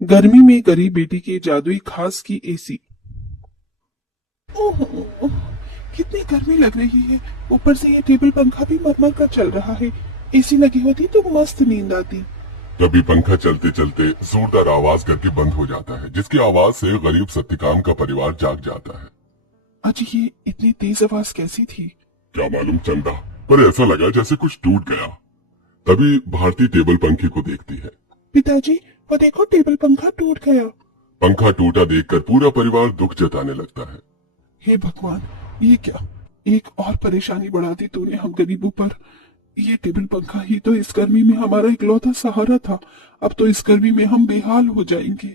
गर्मी में गरीब बेटी की जादुई खास की एसी। ओह, ओह, कितनी गर्मी लग रही है। ऊपर से ये टेबल पंखा भी मरमर कर चल रहा है। एसी लगी होती तो मस्त नींद आती। कभी पंखा चलते चलते जोरदार आवाज करके बंद हो जाता है, जिसकी आवाज से गरीब सत्यकाम का परिवार जाग जाता है। आज ये इतनी तेज आवाज कैसी थी? क्या मालूम चंदा, पर ऐसा लगा जैसे कुछ टूट गया। तभी भारती टेबल पंखे को देखती है। पिताजी, वो देखो टेबल पंखा टूट गया। पंखा टूटा देखकर पूरा परिवार दुख जताने लगता है। हे भगवान, ये क्या, एक और परेशानी बढ़ा दी तूने हम गरीबों पर। ये टेबल पंखा ही तो इस गर्मी में हमारा इकलौता सहारा था। अब तो इस गर्मी में हम बेहाल हो जाएंगे।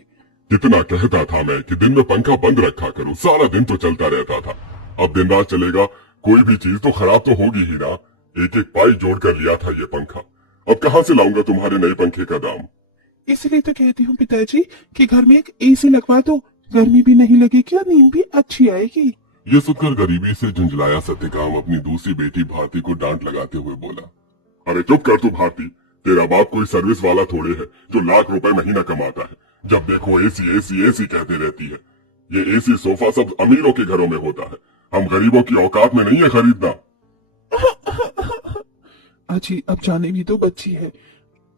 कितना कहता था मैं कि दिन में पंखा बंद रखा करूं, सारा दिन तो चलता रहता था। अब दिन रात चलेगा, कोई भी चीज तो खराब तो होगी ही ना। एक एक पाई जोड़ कर लिया था ये पंखा, अब कहाँ से लाऊंगा तुम्हारे नए पंखे का दाम। इसलिए तो कहती हूँ पिताजी कि घर में एक एसी लगवा दो। गर्मी भी नहीं लगेगी और नींद भी अच्छी आएगी। ये सुनकर गरीबी से झुंझलाया सत्यकाम अपनी दूसरी बेटी भारती को डांट लगाते हुए बोला, अरे चुप कर तू भारती, तेरा बाप कोई सर्विस वाला थोड़े है जो लाख रुपए महीना कमाता है। जब देखो एसी एसी एसी कहते रहती है। ये एसी सोफा सब अमीरों के घरों में होता है, हम गरीबों की औकात में नहीं है खरीदना। अजी, अब जाने भी तो बच्ची है।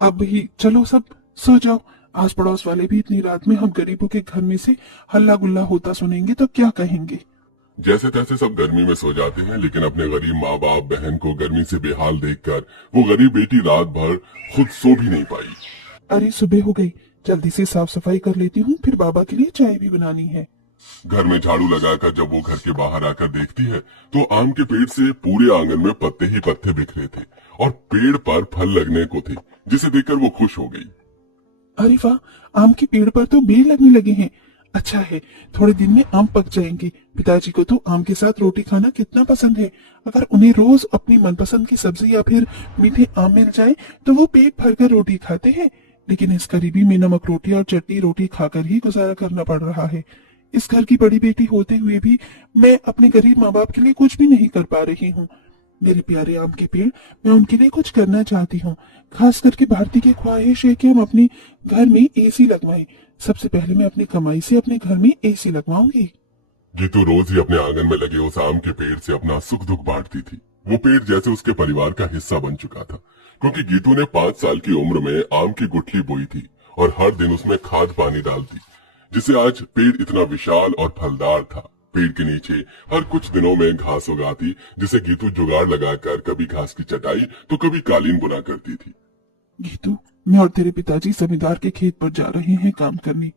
अब ही चलो सब सो जाओ। आस पड़ोस वाले भी इतनी रात में हम गरीबों के घर में से हल्ला गुल्ला होता सुनेंगे तो क्या कहेंगे। जैसे तैसे सब गर्मी में सो जाते हैं, लेकिन अपने गरीब माँ बाप बहन को गर्मी से बेहाल देखकर वो गरीब बेटी रात भर खुद सो भी नहीं पाई। अरे सुबह हो गई, जल्दी से साफ सफाई कर लेती हूँ, फिर बाबा के लिए चाय भी बनानी है। घर में झाड़ू लगाकर जब वो घर के बाहर आकर देखती है तो आम के पेड़ से पूरे आंगन में पत्ते ही पत्ते बिखरे थे और पेड़ पर फल लगने को थे, जिसे देखकर वो खुश हो गई। अरे वाह, आम के पेड़ पर तो बेर लगने लगे हैं। अच्छा है, थोड़े दिन में आम पक जाएंगे। पिताजी को तो आम के साथ रोटी खाना कितना पसंद है। अगर उन्हें रोज अपनी मनपसंद की सब्जी या फिर मीठे आम मिल जाए तो वो पेट भरकर रोटी खाते हैं। लेकिन इस गरीबी में नमक रोटी और चटनी रोटी खाकर ही गुजारा करना पड़ रहा है। इस घर की बड़ी बेटी होते हुए भी मैं अपने गरीब माँ बाप के लिए कुछ भी नहीं कर पा रही हूँ। मेरे प्यारे आम के पेड़, मैं उनके लिए कुछ करना चाहती हूँ। खास करके भारती की ख्वाहिश है कि हम अपने घर में एसी लगवाएं। सबसे पहले मैं अपनी कमाई से अपने घर में एसी लगवाऊंगी। गीतू रोज ही अपने आंगन में लगे उस आम के पेड़ से अपना सुख दुख बांटती थी। वो पेड़ जैसे उसके परिवार का हिस्सा बन चुका था, क्योंकि गीतू ने 5 साल की उम्र में आम की गुठली बोई थी और हर दिन उसमें खाद पानी डालती, जिससे आज पेड़ इतना विशाल और फलदार था। पेड़ के नीचे हर कुछ दिनों में घास उगाती, जिसे गीतू जुगाड़ लगाकर कभी घास की चटाई तो कभी कालीन बुना करती थी। गीतू, मैं और तेरे पिताजी जमींदार के खेत पर जा रहे हैं काम करने।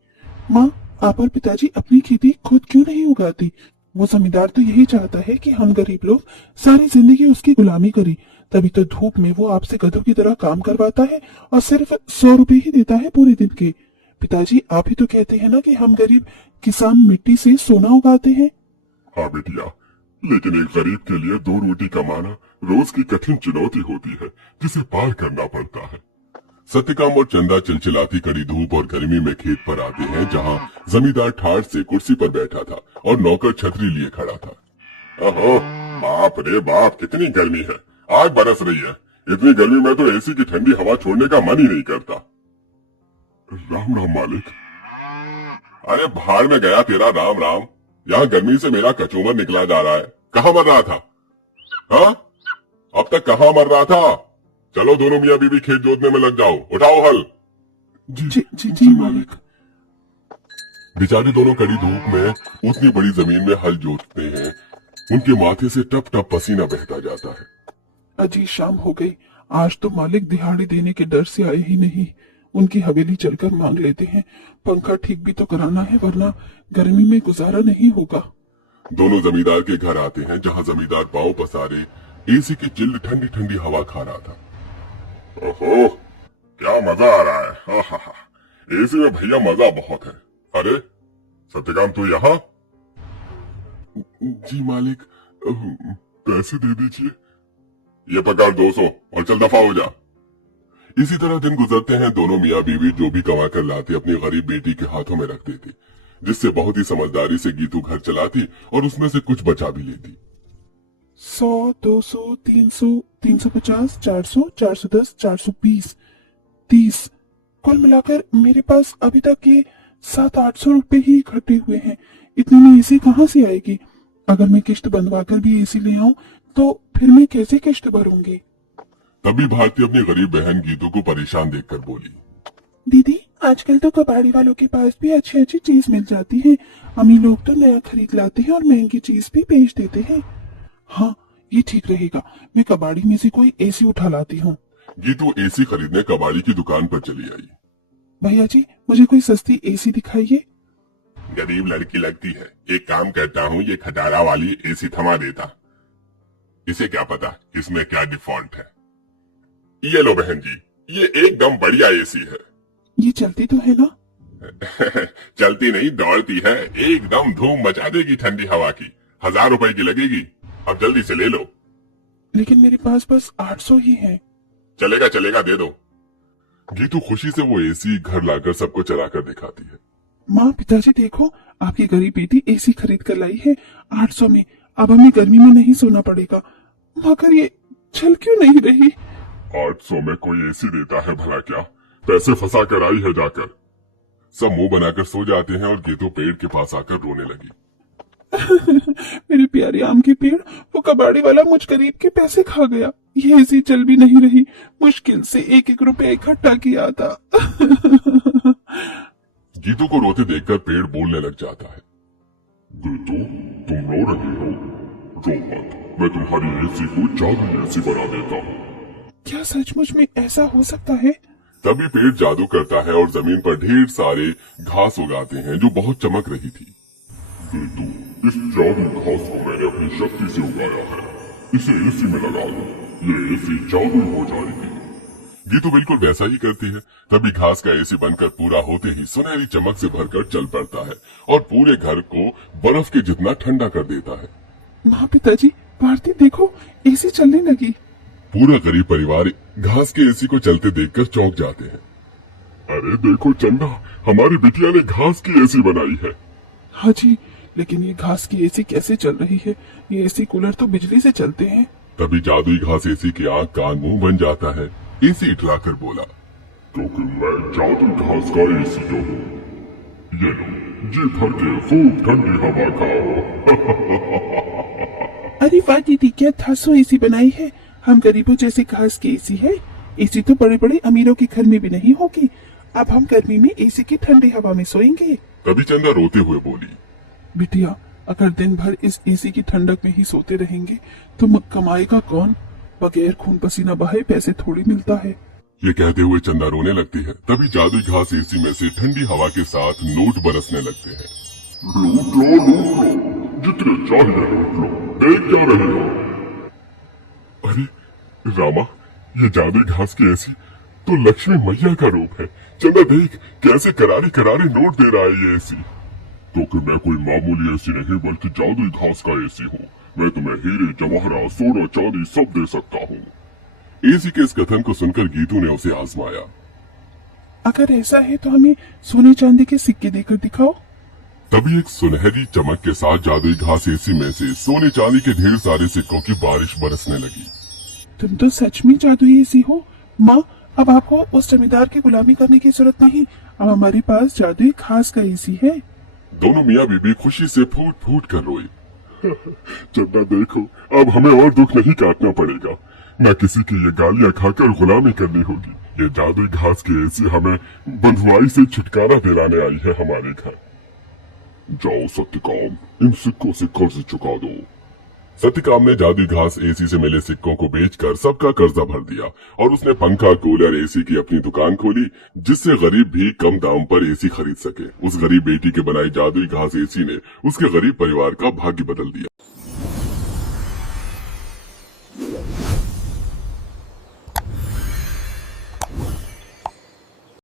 माँ, आप और पिताजी अपनी खेती खुद क्यों नहीं उगाती? वो जमींदार तो यही चाहता है कि हम गरीब लोग सारी जिंदगी उसकी गुलामी करें। तभी तो धूप में वो आपसे गधों की तरह काम करवाता है और सिर्फ 100 रुपए ही देता है पूरे दिन के। पिताजी, आप ही तो कहते हैं ना कि हम गरीब किसान मिट्टी से सोना उगाते हैं। हाँ बेटिया, लेकिन एक गरीब के लिए 2 रोटी कमाना रोज की कठिन चुनौती होती है, जिसे पार करना पड़ता है। सत्यकाम और चंदा चिलचिलाती कड़ी धूप और गर्मी में खेत पर आते हैं, जहाँ जमींदार ठाठ से कुर्सी पर बैठा था और नौकर छतरी लिए खड़ा था। ओहो, बाप रे बाप, कितनी गर्मी है। आग बरस रही है। इतनी गर्मी में तो एसी की ठंडी हवा छोड़ने का मन ही नहीं करता। राम राम मालिक। अरे भाड़ में गया तेरा राम राम। यहाँ गर्मी से मेरा कचूमर निकला जा रहा है। कहाँ मर रहा था? हाँ, अब तक कहाँ मर रहा था? चलो दोनों मियाँ बीवी खेत जोतने में लग जाओ, उठाओ हल। जी मालिक। बेचारे दोनों कड़ी धूप में उतनी बड़ी जमीन में हल जोतते हैं। उनके माथे से टप टप पसीना बहता जाता है। अजी, शाम हो गई। आज तो मालिक दिहाड़ी देने के डर से आए ही नहीं। उनकी हवेली चलकर मांग लेते हैं। पंखा ठीक भी तो कराना है, वरना गर्मी में गुजारा नहीं होगा। दोनों जमींदार के घर आते हैं, जहाँ जमींदार पांव पसारे एसी की चिल्ड ठंडी ठंडी हवा खा रहा था। ओहो, क्या मजा आ रहा है। हा हा हा, एसी में भैया मजा बहुत है। अरे सत्यकाम, तू यहाँ? जी मालिक, पैसे दे दीजिए। ये पकड़ 200 और चल दफा हो जा। इसी तरह दिन गुजरते हैं। दोनों मियाँ बीवी जो भी कमा कर लाते अपनी गरीब बेटी के हाथों में रख देते, जिससे बहुत ही समझदारी से गीतू घर चलाती और उसमें से कुछ बचा भी लेती। 100, 200, 300, 350, 400, 410, 420, 30। कुल मिलाकर मेरे पास अभी तक के 700-800 रुपए ही इकट्ठे हुए हैं। इतने में एसी कहाँ से आएगी? अगर मैं किश्त बनवा कर भी एसी ले आऊं तो फिर मैं कैसे किश्त भरूंगी? तभी भारती अपनी गरीब बहन गीतू को परेशान देखकर बोली। दीदी, आजकल तो कबाड़ी वालों के पास भी अच्छी अच्छी चीज मिल जाती है। अमीर लोग तो नया खरीद लाते हैं और महंगी चीज भी बेच देते हैं। हाँ, ये ठीक रहेगा। मैं कबाड़ी में से कोई एसी उठा लाती हूँ। गीतू एसी खरीदने कबाड़ी की दुकान पर चली आई। भैया जी, मुझे कोई सस्ती एसी दिखाइए। गरीब लड़की लगती है, एक काम करता हूँ, ये खटारा वाली एसी थमा देता। इसे क्या पता इसमें क्या डिफॉल्ट है। ये लो बहन जी, ये एकदम बढ़िया एसी है। ये चलती तो है ना? चलती नहीं, दौड़ती है। एकदम धूम मचा देगी ठंडी हवा की। 1000 रुपए की लगेगी। अब जल्दी से ले लो। लेकिन मेरे पास बस 800 ही है। चलेगा चलेगा, दे दो। गीतू खुशी से वो एसी घर लाकर सबको चलाकर दिखाती है। माँ, पिताजी देखो, आपकी गरीब बेटी एसी खरीद कर लाई है 800 में। अब हमें गर्मी में नहीं सोना पड़ेगा। मगर ये चल क्यों नहीं रही? 800 में कोई एसी देता है भला क्या? पैसे फंसा कर आई है जाकर। सब मुंह बनाकर सो जाते हैं और गीतू पेड़ के पास आकर रोने लगी। मेरे प्यारे आम के पेड़, वो कबाड़ी वाला मुझ गरीब के पैसे खा गया। ये एसी चल भी नहीं रही। मुश्किल से 1-1 रुपया इकट्ठा किया था। गीतू को रोते देखकर पेड़ बोलने लग जाता है। गीतू, तुम रो रही हो? रो मत, मैं तुम्हारी एसी को जादू एसी बना देता हूँ। क्या सचमुच में ऐसा हो सकता है? तभी पेड़ जादू करता है और जमीन पर ढेर सारे घास उगाते हैं जो बहुत चमक रही थी। गीतू, इस जादू घास को मैंने अपनी शक्ति से उगाया है। इसे एसी में लगा दो, ये एसी जादू हो जाएगी। गीतू बिल्कुल वैसा ही करती है। तभी घास का एसी बनकर पूरा होते ही सुनहरी चमक से भरकर चल पड़ता है और पूरे घर को बर्फ के जितना ठंडा कर देता है। माँ, पिताजी, भारती देखो, एसी चलने लगी। पूरा गरीब परिवार घास के एसी को चलते देखकर चौंक जाते हैं। अरे देखो चंदा, हमारी बिटिया ने घास की एसी बनाई है। हाँ जी, लेकिन ये घास की एसी कैसे चल रही है? ये एसी कूलर तो बिजली से चलते हैं। तभी जादुई घास एसी की आंख कान मुंह बन जाता है। एसी इटलाकर बोला, क्योंकि मैं जादुई घास का एसी जो हूँ। ये लो, जी भर के खूब ठंडी हवा खाओ। अरे वाह दीदी, क्या 800 एसी बनाई है। हम गरीबों जैसे घास की एसी है। एसी तो बड़े बड़े अमीरों के घर में भी नहीं होगी। अब हम गर्मी में एसी की ठंडी हवा में सोएंगे। तभी चंदा रोते हुए बोली, बिटिया, अगर दिन भर इस एसी की ठंडक में ही सोते रहेंगे तो कमाएगा कौन? बगैर खून पसीना बहाए पैसे थोड़ी मिलता है। ये कहते हुए चंदा रोने लगती है। तभी जादुई घास एसी में से ठंडी हवा के साथ नोट बरसने लगते हैं। लूट लो, जितने चाहिए लूट लो, देख क्या रहे हो? अरे रामा, ये जादुई घास की एसी तो लक्ष्मी मैया का रूप है। चंदा देख, कैसे करारे करारे नोट दे रहा है ये एसी। तो कि मैं कोई मामूली एसी नहीं बल्कि जादुई घास का एसी हूँ। मैं तुम्हें हीरे जवाहरात सोना चांदी सब दे सकता हूँ। एसी के इस कथन को सुनकर गीतू ने उसे आजमाया। अगर ऐसा है तो हमें सोने चांदी के सिक्के देकर दिखाओ। तभी एक सुनहरी चमक के साथ जादुई घास एसी में से सोने चांदी के ढेर सारे सिक्कों की बारिश बरसने लगी। तुम तो सच में जादुई एसी हो। माँ, अब आपको उस जमींदार की गुलामी करने की जरूरत नहीं। अब हमारे पास जादुई घास का एसी है। दोनों मियाँ बीबी खुशी से फूट फूट कर रोई। चंदा देखो, अब हमें और दुख नहीं काटना पड़ेगा। न किसी की ये गालियां खाकर गुलामी करनी होगी। ये जादुई घास की एसी हमें बंधुआई से छुटकारा दिलाने आई है हमारे घर। जाओ सत्यकाम, इन सिक्कों से कर्ज चुका दो। सत्यकाम ने जादुई घास एसी से मिले सिक्कों को बेचकर सबका कर्जा भर दिया और उसने पंखा, कूलर, एसी की अपनी दुकान खोली, जिससे गरीब भी कम दाम पर एसी खरीद सके। उस गरीब बेटी के बनाई जादुई घास एसी ने उसके गरीब परिवार का भाग्य बदल दिया।